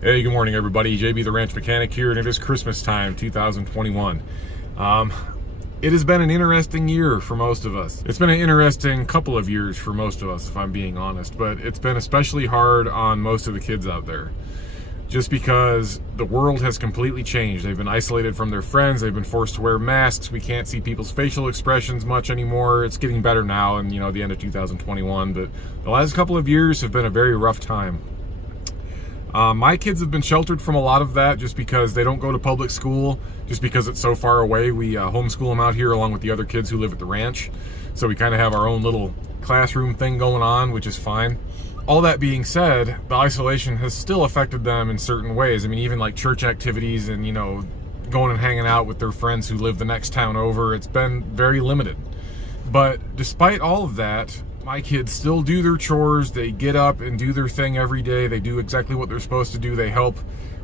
Hey, good morning, everybody. JB the Ranch Mechanic here, and it is Christmas time, 2021. It has been an interesting year for most of us. It's been an interesting couple of years for most of us, if I'm being honest, but it's been especially hard on most of the kids out there. Just because the world has completely changed. They've been isolated from their friends. They've been forced to wear masks. We can't see people's facial expressions much anymore. It's getting better now in, the end of 2021, but the last couple of years have been a very rough time. My kids have been sheltered from a lot of that just because they don't go to public school, just because it's so far away. We homeschool them out here along with the other kids who live at the ranch. So we kind of have our own little classroom thing going on, which is fine. All that being said, the isolation has still affected them in certain ways. I mean, even like church activities and, going and hanging out with their friends who live the next town over, it's been very limited. But despite all of that, my kids still do their chores. They get up and do their thing every day. They do exactly what they're supposed to do. They help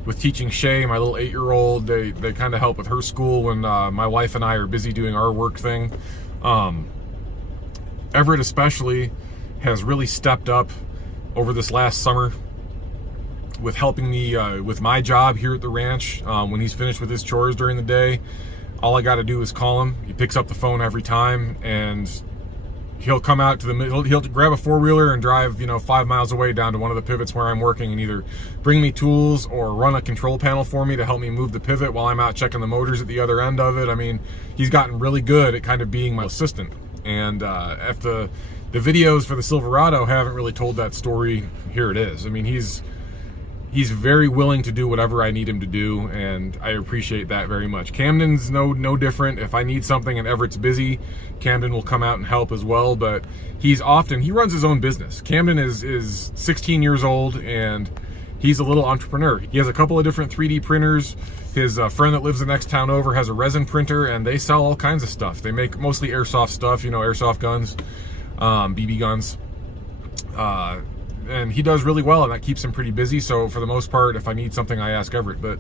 with teaching Shay, my little 8-year-old. They kind of help with her school when my wife and I are busy doing our work thing. Everett especially has really stepped up over this last summer with helping me with my job here at the ranch. When he's finished with his chores during the day, all I got to do is call him. He picks up the phone every time, and he'll come out to the middle. He'll grab a four-wheeler and drive 5 miles away down to one of the pivots where I'm working and either bring me tools or run a control panel for me to help me move the pivot while I'm out checking the motors at the other end of it. I mean, he's gotten really good at kind of being my assistant. And if the videos for the Silverado haven't really told that story, here it is. I mean, he's very willing to do whatever I need him to do, and I appreciate that very much. Camden's no different. If I need something and Everett's busy, Camden will come out and help as well, but he runs his own business. Camden is 16 years old, and he's a little entrepreneur. He has a couple of different 3D printers. His friend that lives the next town over has a resin printer, and they sell all kinds of stuff. They make mostly airsoft stuff, airsoft guns, BB guns. And he does really well, and that keeps him pretty busy. So for the most part, if I need something, I ask Everett. But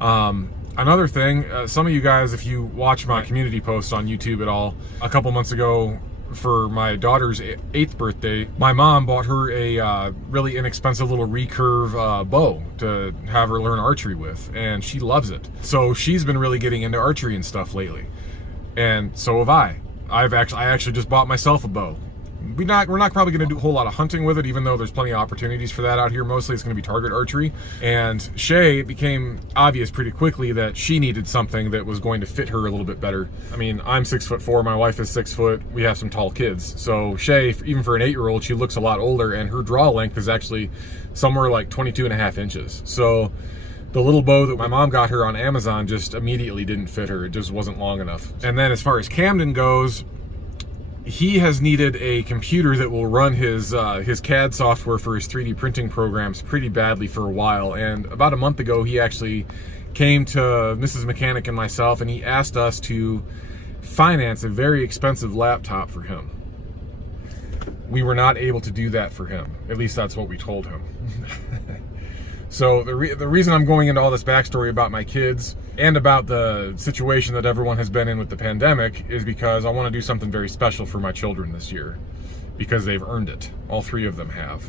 another thing, some of you guys, if you watch my community posts on YouTube at all, a couple months ago for my daughter's 8th birthday, my mom bought her a really inexpensive little recurve bow to have her learn archery with, and she loves it. So she's been really getting into archery and stuff lately, and so have I. I actually just bought myself a bow. We're not probably going to do a whole lot of hunting with it, even though there's plenty of opportunities for that out here. Mostly it's going to be target archery. And Shay, it became obvious pretty quickly that she needed something that was going to fit her a little bit better. I mean, I'm 6'4", my wife is 6 foot, we have some tall kids. So Shay, even for an 8-year-old, she looks a lot older, and her draw length is actually somewhere like 22.5 inches. So the little bow that my mom got her on Amazon just immediately didn't fit her. It just wasn't long enough. And then as far as Camden goes, he has needed a computer that will run his CAD software for his 3D printing programs pretty badly for a while. And about a month ago, he actually came to Mrs. Mechanic and myself, and he asked us to finance a very expensive laptop for him. We were not able to do that for him. At least that's what we told him. So the reason I'm going into all this backstory about my kids and about the situation that everyone has been in with the pandemic is because I want to do something very special for my children this year, because they've earned it. All 3 of them have.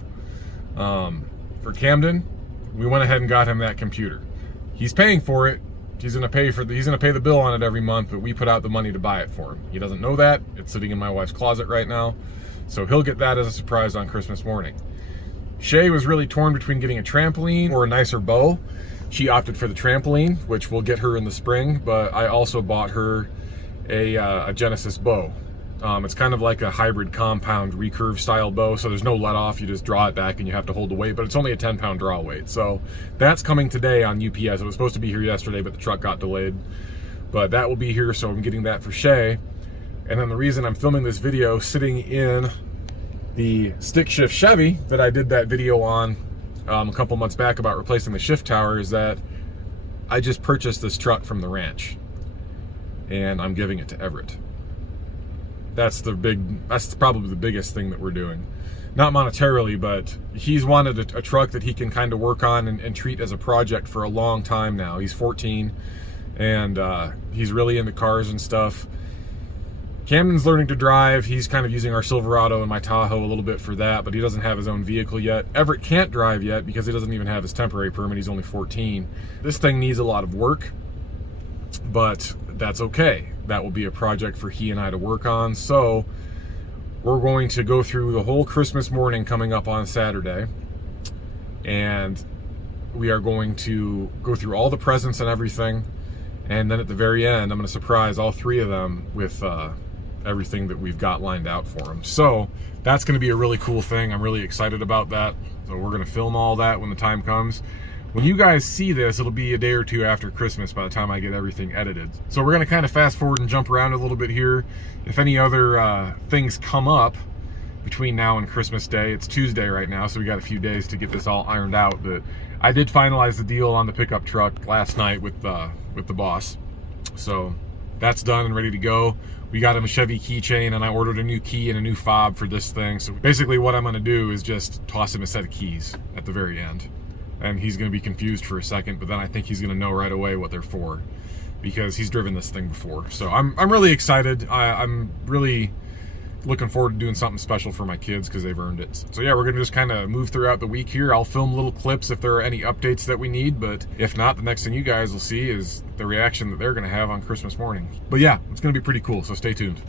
For Camden, we went ahead and got him that computer. He's paying for it. He's gonna pay the bill on it every month, but we put out the money to buy it for him. He doesn't know that. It's sitting in my wife's closet right now, so he'll get that as a surprise on Christmas morning. Shay was really torn between getting a trampoline or a nicer bow. She opted for the trampoline, which will get her in the spring, but I also bought her a Genesis bow. It's kind of like a hybrid compound recurve style bow, so there's no let off. You just draw it back and you have to hold the weight, but it's only a 10-pound draw weight. So that's coming today on UPS. It was supposed to be here yesterday, but the truck got delayed. But that will be here, so I'm getting that for Shay. And then the reason I'm filming this video sitting in the stick shift Chevy that I did that video on a couple months back about replacing the shift tower is that I just purchased this truck from the ranch, and I'm giving it to Everett. That's probably the biggest thing that we're doing. Not monetarily, but he's wanted a truck that he can kind of work on and treat as a project for a long time now. He's 14, and he's really into cars and stuff. Camden's learning to drive. He's kind of using our Silverado and my Tahoe a little bit for that, but he doesn't have his own vehicle yet. Everett can't drive yet because he doesn't even have his temporary permit. He's only 14. This thing needs a lot of work, but that's okay. That will be a project for he and I to work on. So we're going to go through the whole Christmas morning coming up on Saturday, and we are going to go through all the presents and everything, and then at the very end I'm going to surprise all 3 of them with everything that we've got lined out for them. So that's going to be a really cool thing. I'm really excited about that. So we're going to film all that when the time comes. When you guys see this, it'll be a day or 2 after Christmas by the time I get everything edited. So we're going to kind of fast forward and jump around a little bit here. If any other things come up between now and Christmas Day, it's Tuesday right now, so we got a few days to get this all ironed out. But I did finalize the deal on the pickup truck last night with the boss. So that's done and ready to go. We got him a Chevy keychain, and I ordered a new key and a new fob for this thing. So basically what I'm going to do is just toss him a set of keys at the very end. And he's going to be confused for a second, but then I think he's going to know right away what they're for, because he's driven this thing before. So I'm really excited. I'm really looking forward to doing something special for my kids because they've earned it. So yeah, we're going to just kind of move throughout the week here. I'll film little clips if there are any updates that we need, but if not, the next thing you guys will see is the reaction that they're going to have on Christmas morning. But yeah, it's going to be pretty cool, so stay tuned.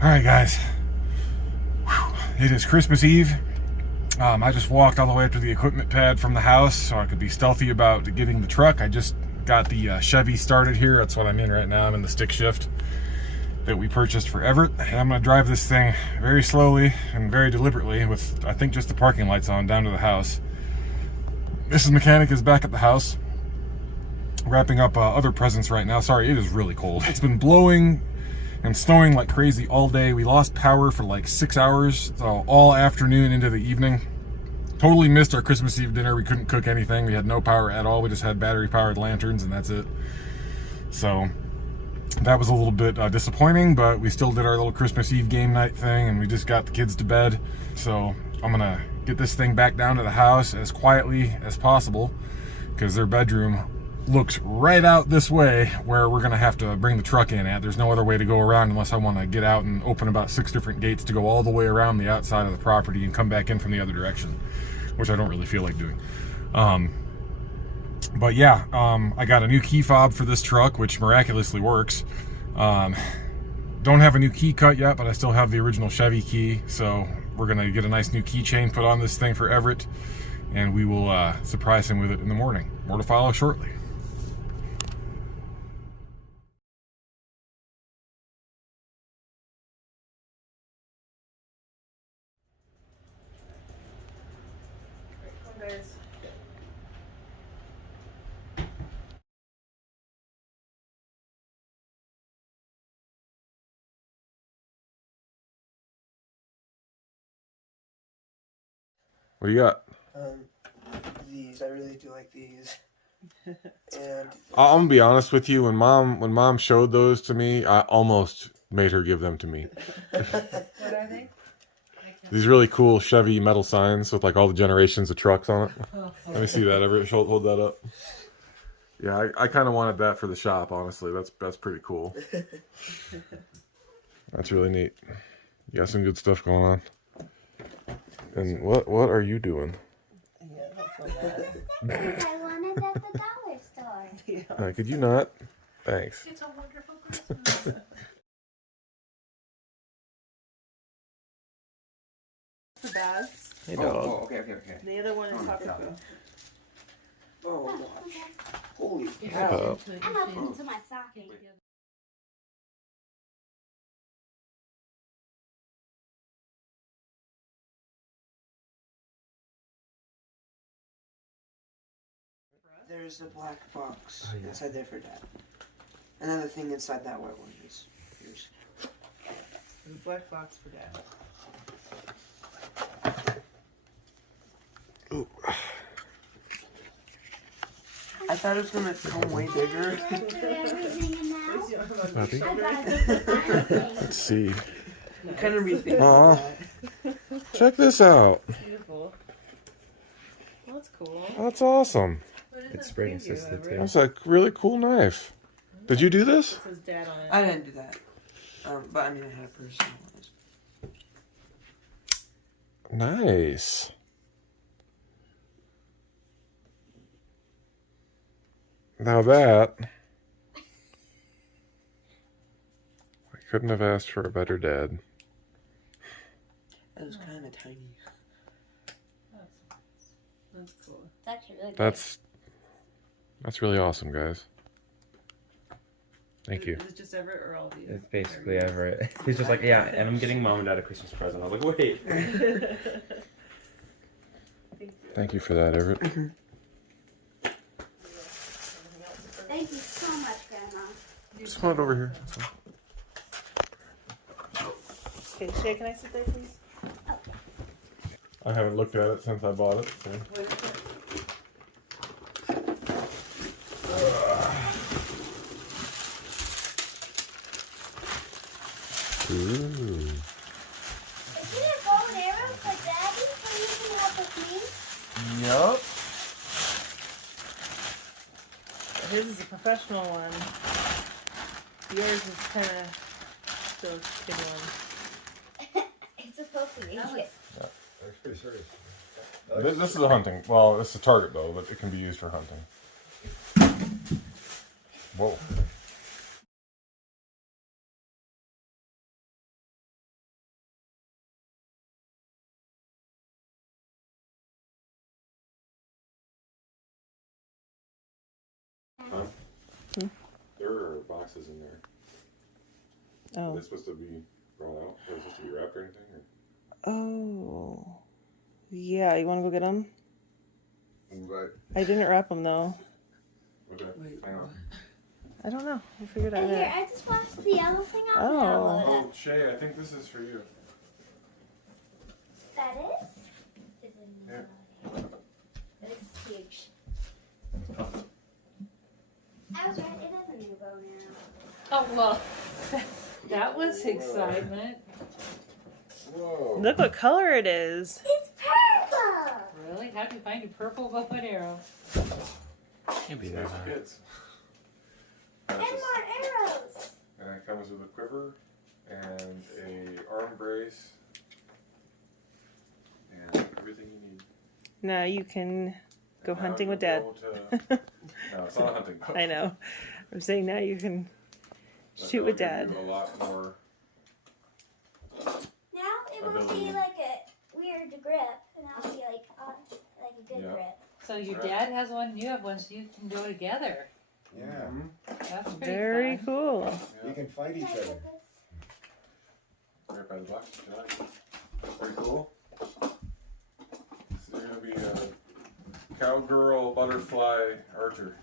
All right, guys. Whew. It is Christmas Eve. I just walked all the way up to the equipment pad from the house so I could be stealthy about getting the truck. I just got the Chevy started here. That's what I'm in right now. I'm in the stick shift that we purchased for Everett. And I'm going to drive this thing very slowly and very deliberately with, I think, just the parking lights on down to the house. Mrs. Mechanic is back at the house wrapping up other presents right now. Sorry, it is really cold. It's been blowing and snowing like crazy all day. We lost power for like 6 hours, so all afternoon into the evening. Totally missed our Christmas Eve dinner. We couldn't cook anything. We had no power at all. We just had battery powered lanterns and that's it. So that was a little bit disappointing, but we still did our little Christmas Eve game night thing, and we just got the kids to bed. So I'm gonna get this thing back down to the house as quietly as possible, because their bedroom looks right out this way where we're gonna have to bring the truck in at. There's no other way to go around unless I want to get out and open about 6 different gates to go all the way around the outside of the property and come back in from the other direction, which I don't really feel like doing. But yeah, I got a new key fob for this truck, which miraculously works. Don't have a new key cut yet, but I still have the original Chevy key, so we're gonna get a nice new keychain put on this thing for Everett, and we will surprise him with it in the morning. More to follow shortly. What do you got? These. I really do like these. And I'm gonna be honest with you. When mom showed those to me, I almost made her give them to me. What are they? These really cool Chevy metal signs with like all the generations of trucks on it. Let me see that. Everett, hold that up. Yeah, I kind of wanted that for the shop. Honestly, that's pretty cool. That's really neat. You got some good stuff going on. And what are you doing? yeah, don't feel bad. I wanted at the dollar store. Yeah. Could you not? Thanks. It's a wonderful Christmas. The baths. Hey, dog. okay. The other one is Taco Bell. Oh gosh. Holy I'm cow. opening to my stocking. There's the black box inside there for Dad. Another thing inside that white one is yours. The black box for Dad. Ooh. I thought it was gonna come way bigger. Let's see. I'm kind of rethinking Aw. that. Check this out. Beautiful. Well, that's cool. That's awesome. It's spring assisted too. That's a really cool knife. Did you do this? It says Dad on it. I didn't do that. But I mean, I had a personalized. Nice. Now that I couldn't have asked for a better dad. It was kind of tiny. That's cool. It's actually really good. That's really awesome, guys. Thank you. Is it just Everett or all of you? It's basically Everett. He's just like, yeah, and I'm getting Mom and Dad a Christmas present. I was like, wait. Thank you for that, Everett. Thank you so much, Grandma. Just want it over here. Okay, Shay, can I sit there, please? I haven't looked at it since I bought it. So. What is it? Ooh. Is it a bow and arrow for Daddy so you can help with me? Yup. His is a professional one. Yours is kind of still a kid one. It's supposed to be. That's pretty serious. This is a hunting. Well, it's a target though, but it can be used for hunting. Whoa. Huh? There are boxes in there. Are Oh. they supposed to be brought out? Are they supposed to be wrapped or anything? Oh. Yeah, you want to go get them? Or? I didn't wrap them though. Okay, hang on. I don't know. We'll figure it out. Here, later. I just washed the yellow thing off and Oh. downloaded it. Oh, Shay, I think this is for you. That is? Is it Yeah. It's huge. I was right, it is a new bow now. Oh, well, that was excitement. Whoa. Look what color it is. It's purple! Really? How do you find a purple bow and arrow? Can't be It's that for hard. kids. And more arrows! And it comes with a quiver and a arm brace and everything you need. Now you can go And now hunting you with can Dad. go to- No, it's not a hunting bow. I know. I'm saying now you can But shoot with that'll Dad. give you a lot more. Now it won't be like a weird grip, and I'll be like a good Yeah. grip. So your dad has one, you have one, so you can go together. Yeah, That's pretty Very fun. cool. you Yeah. can fight each Can I other. put this? Right by the box. Yeah. That's pretty cool. So you're gonna be a cowgirl butterfly archer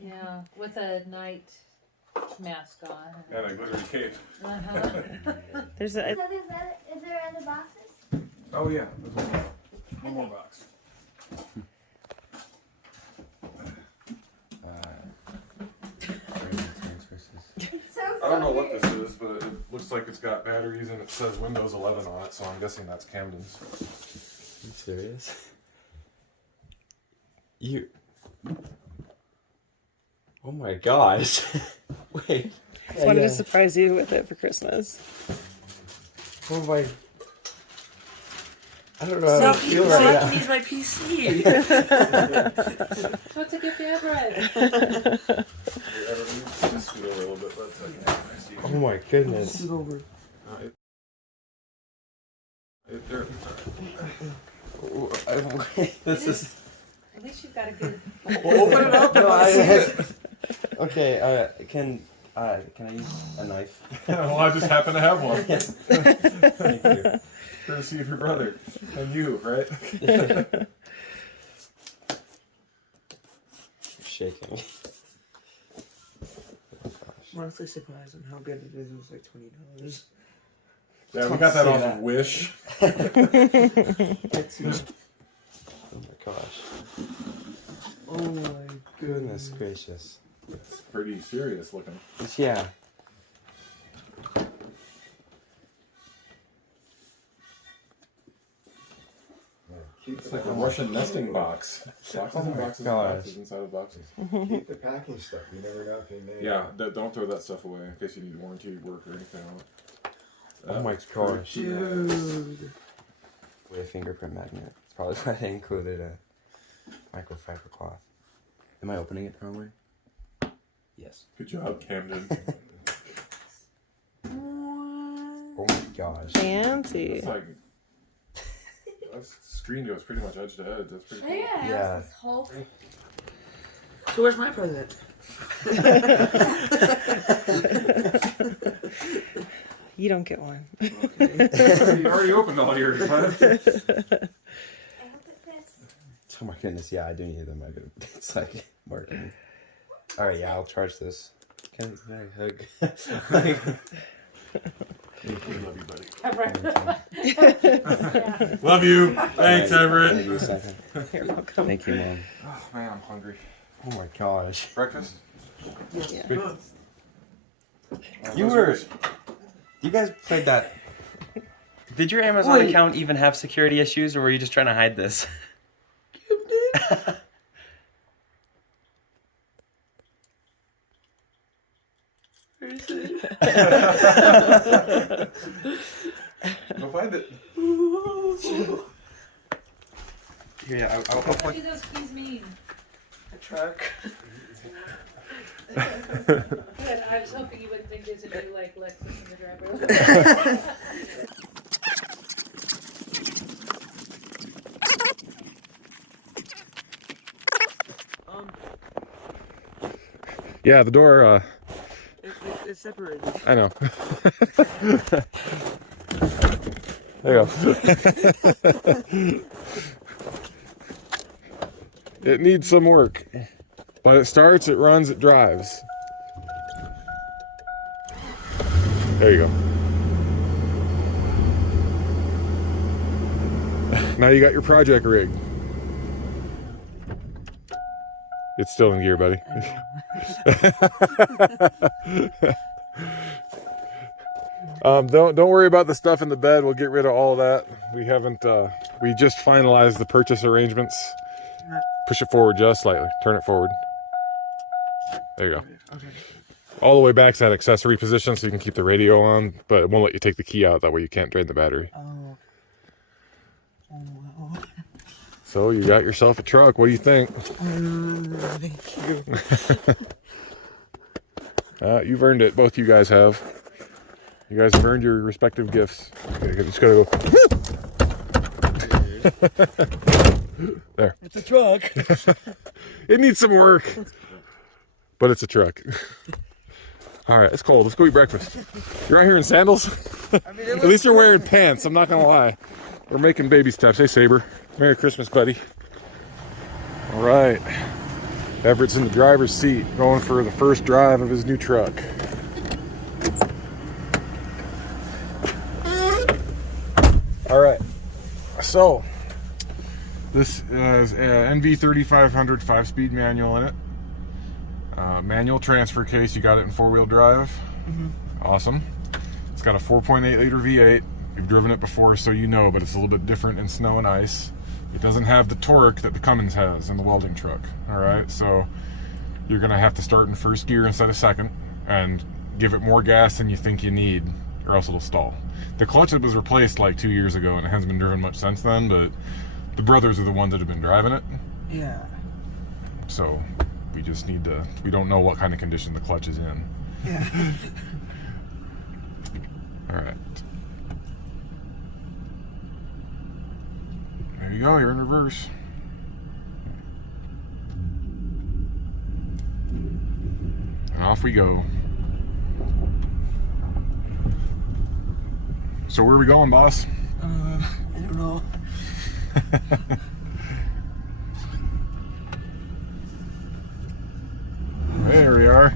Yeah, with a night mask on. and a glittery cape. Uh-huh. There's So a. is there other boxes? Oh yeah, there's one more box. It's so I don't know what this is, but it looks like it's got batteries and it says Windows 11 on it, so I'm guessing that's Camden's. Are you serious? You. Oh my gosh. Wait. Just wanted to surprise you with it for Christmas. Oh my. I don't know how to feel right now. use my PC. What's a gift to Everett? Just scoot over a little bit, but it's okay. I see. Oh my goodness. over. There. This is. At least you've got a good. Well, open it up and No, let's see it. Okay, can I use a knife? Well, I just happen to have one. Thank you. Courtesy of your brother and you, right? Shaking. I'm honestly surprised on how good it is. It was like $20. Yeah, we got that Say off that. of Wish. Oh my gosh. Oh my Goodness gracious. It's pretty serious looking. Yeah. Keep It's the like a Russian nesting box. Boxes and boxes and gosh. boxes inside of boxes. keep the packing stuff. You never know if you may. Yeah, don't throw that stuff away in case you need warranty work or anything on it. Oh my gosh. Dude. With a fingerprint magnet. It's probably why they included a microfiber cloth. Am I opening it the wrong way? Yes. Good job, Camden. Oh my gosh. Fancy. It's like that screen goes pretty much edge to edge. That's pretty cool. Yeah. This whole So where's my present? You don't get one. You already opened all yours. Oh my goodness, yeah, I do need the magnet. It's like working. Alright, yeah, I'll charge this. Can I hug? Love you, buddy. Yeah. Love you. Thanks, Everett. Give me a second. You're welcome. Thank you, Mom. Oh man, I'm hungry. Oh my gosh. Breakfast? Yeah. You guys played that. Did your Amazon account even have security issues, or were you just trying to hide this? Where is it? Go find it. Yeah, I'll What do those keys mean? A truck. Good. I was hoping you wouldn't think there's a new like Lexus in the driver. Yeah, the door. It's separated. I know. There you go. It needs some work, but it starts, it runs, it drives. There you go. Now you got your project rig. It's still in gear, buddy. Don't worry about the stuff in the bed. We'll get rid of all of that. We haven't. We just finalized the purchase arrangements. Push it forward just slightly. Turn it forward. There you go. Okay. All the way back's that accessory position, so you can keep the radio on, but it won't let you take the key out. That way you can't drain the battery. Oh. Oh well. So you got yourself a truck. What do you think? Thank you. You've earned it. Both you guys have. You guys have earned your respective gifts. Okay, just gotta go. There. It's a truck. It needs some work, but it's a truck. All right, it's cold. Let's go eat breakfast. You're out here in sandals? At least you're wearing pants. I'm not gonna lie. We're making baby steps. Hey, Saber. Merry Christmas, buddy. All right. Everett's in the driver's seat, going for the first drive of his new truck. All right. So, this is an NV3500 5-speed manual in it. Manual transfer case. You got it in 4-wheel drive. Awesome. It's got a 4.8 liter V8. You've driven it before, so you know, but it's a little bit different in snow and ice. It doesn't have the torque that the Cummins has in the welding truck. All right, so you're gonna have to start in first gear instead of second and give it more gas than you think you need, or else it'll stall. The clutch was replaced like 2 years ago, and it hasn't been driven much since then, but the brothers are the ones that have been driving it. Yeah. So we just need to, we don't know what kind of condition the clutch is in. Yeah. All right. There you go, you're in reverse. And off we go. So where are we going, boss? I don't know. There we are.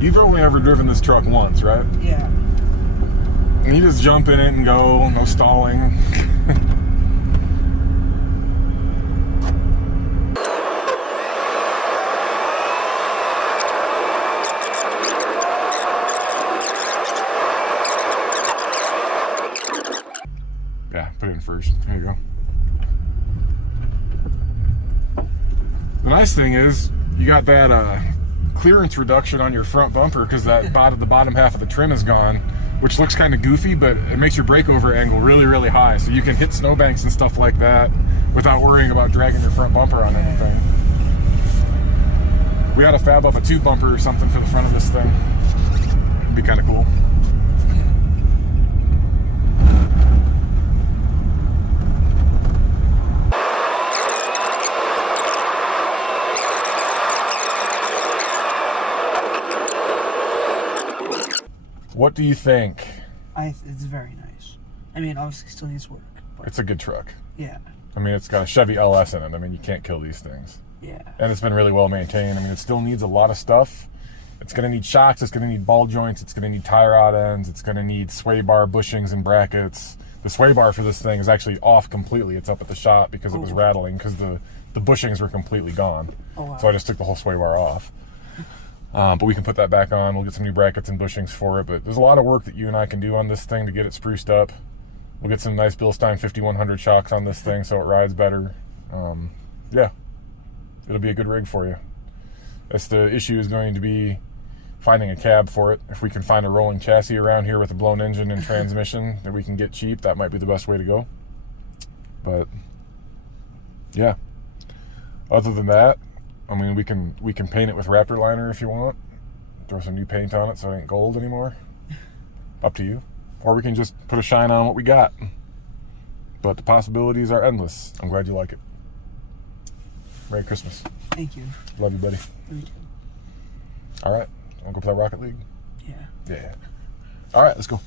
You've only ever driven this truck once, right? Yeah. And you just jump in it and go, no stalling. The nice thing is you got that clearance reduction on your front bumper because that the bottom half of the trim is gone, which looks kind of goofy, but it makes your breakover angle really, really high. So you can hit snowbanks and stuff like that without worrying about dragging your front bumper on anything. We ought to fab up a tube bumper or something for the front of this thing. It'd be kind of cool. What do you think? It's very nice. I mean, obviously, still needs work. But It's a good truck. yeah, I mean, it's got a Chevy LS in it. I mean, you can't kill these things. yeah. And it's been really well maintained. I mean, it still needs a lot of stuff. It's going to need shocks. It's going to need ball joints. It's going to need tie rod ends. It's going to need sway bar bushings and brackets. The sway bar for this thing is actually off completely. It's up at the shop because it was rattling because the bushings were completely gone. Oh, wow. So I just took the whole sway bar off. But we can put that back on. We'll get some new brackets and bushings for it. But there's a lot of work that you and I can do on this thing to get it spruced up. We'll get some nice Bilstein 5100 shocks on this thing so it rides better. Yeah, it'll be a good rig for you. That's the issue, is going to be finding a cab for it. If we can find a rolling chassis around here with a blown engine and transmission that we can get cheap, that might be the best way to go. But yeah, other than that, I mean, we can paint it with Raptor liner if you want. Throw some new paint on it so it ain't gold anymore. Up to you. Or we can just put a shine on what we got. But the possibilities are endless. I'm glad you like it. Merry Christmas. Thank you. Love you, buddy. Me too. All right. Wanna go play Rocket League? Yeah. Yeah. All right, let's go.